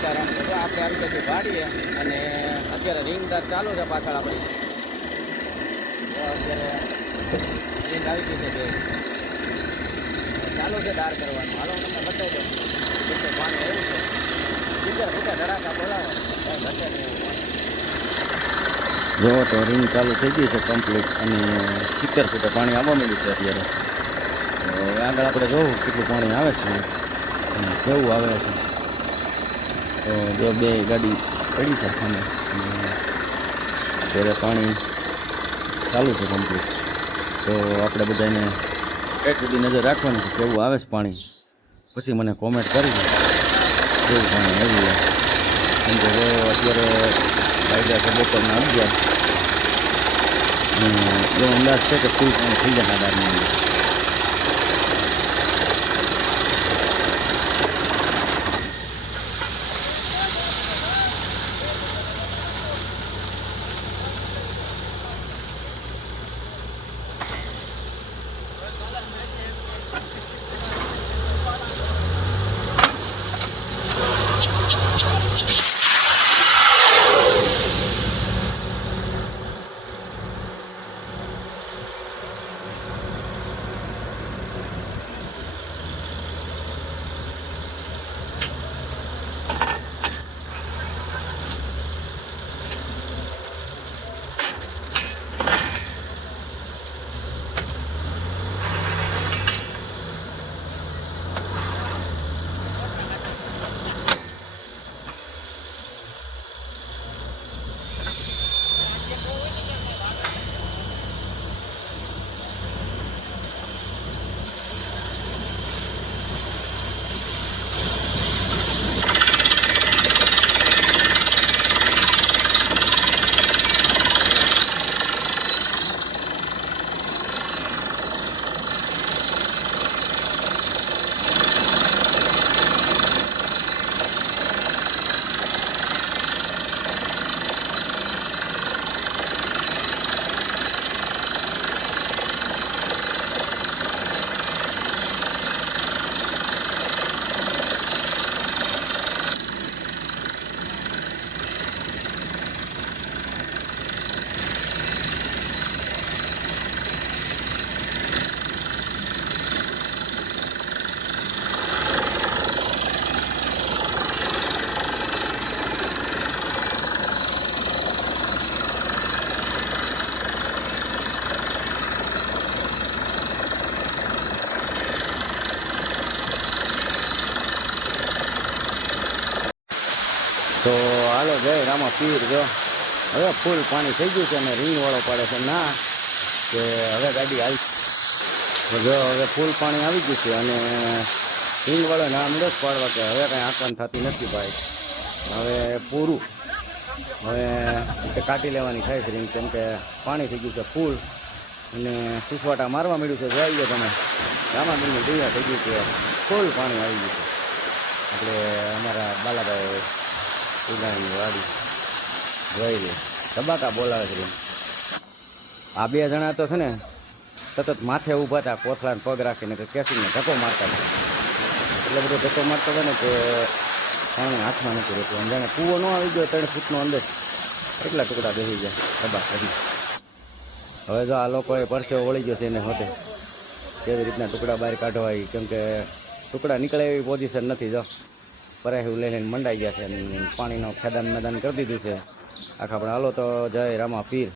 સીતારામ. તો આપણે આવી ગયા છીએ વાડીએ અને અત્યારે રિંગદાર ચાલુ છે પાછળ આપણી. તો અત્યારે રિંગ આવી ગઈ છે બે ચાલુ છે દાર કરવાનું. હાલો હું તમને બતાવી દઉં કેટલું પાણી આવ્યું છે. 70 ફૂટા ધડાકા બોલાવો કંઈ ઘટે નહીં એવું પાણી. જો તો રિંગ ચાલુ થઈ ગઈ છે કમ્પ્લીટ અને 70 ફૂટે પાણી આવવા માંડ્યું છે અત્યારે. તો આગળ આપણે જોવું કેટલું પાણી આવે છે અને કેવું આવે છે. તો જો બે ગાડી પડી છે સામે અત્યારે પાણી ચાલુ છે કમ્પ્લીટ. તો આપણે બધાને એક બધી નજર રાખવાની છે કેવું આવે છે પાણી. પછી મને કોમેન્ટ કરી દે કેવું પાણી આવ્યું. કેમ કે જો અત્યારે વાગ્યા છે બપોરના 11 એવો અંદાજ છે કે ફૂલ પાણી થઈ જશે દારની અંદર. તો હાલો જય રામા પીર. જો હવે ફૂલ પાણી થઈ ગયું છે અને રીંગવાળો પાડે છે ના કે હવે ગાડી આવી. જો હવે ફૂલ પાણી આવી ગયું છે અને રીંગવાળો ના અંદજ પાડવા કે હવે કાંઈ આકાન થતી નથી ભાઈ. હવે પૂરું હવે કાઢી લેવાની થાય છે રીંગ કેમ કે પાણી થઈ ગયું છે ફૂલ અને સુસવાટા મારવા મળ્યું છે. જોઈ લો તમે રામાબીરની દૈયા થઈ ગયું છે. ફૂલ પાણી આવી ગયું છે. આપણે અમારા બાલાભાઈ ઉગાની વાડી જોઈ લે ધબાકા બોલાવે છે. આ બે જણા તો છે ને સતત માથે ઊભા હતા કોથળાને પગ રાખીને કે કેસીને ધક્કો મારતા હતા. એટલે બધો ધક્કો મારતો હતો ને કે પાણી હાથમાં નથી રહેતું. અને જાણે કૂવો ન આવી ગયો 3 ફૂટનો અંદર એટલા ટુકડા બેસી ગયા ધબા કરી. હવે જો આ લોકોએ પરસેવો વળી ગયો છે એને હોતે કેવી રીતના ટુકડા બહાર કાઢવા એ કેમ કે ટુકડા નીકળે એવી પોઝિશન નથી. જો પરાયું લઈને મંડાઈ ગયા છે અને પાણીનો ખેદાન મેદાન કરી દીધું છે આખા. આપણે હાલો તો જય રામા પીર.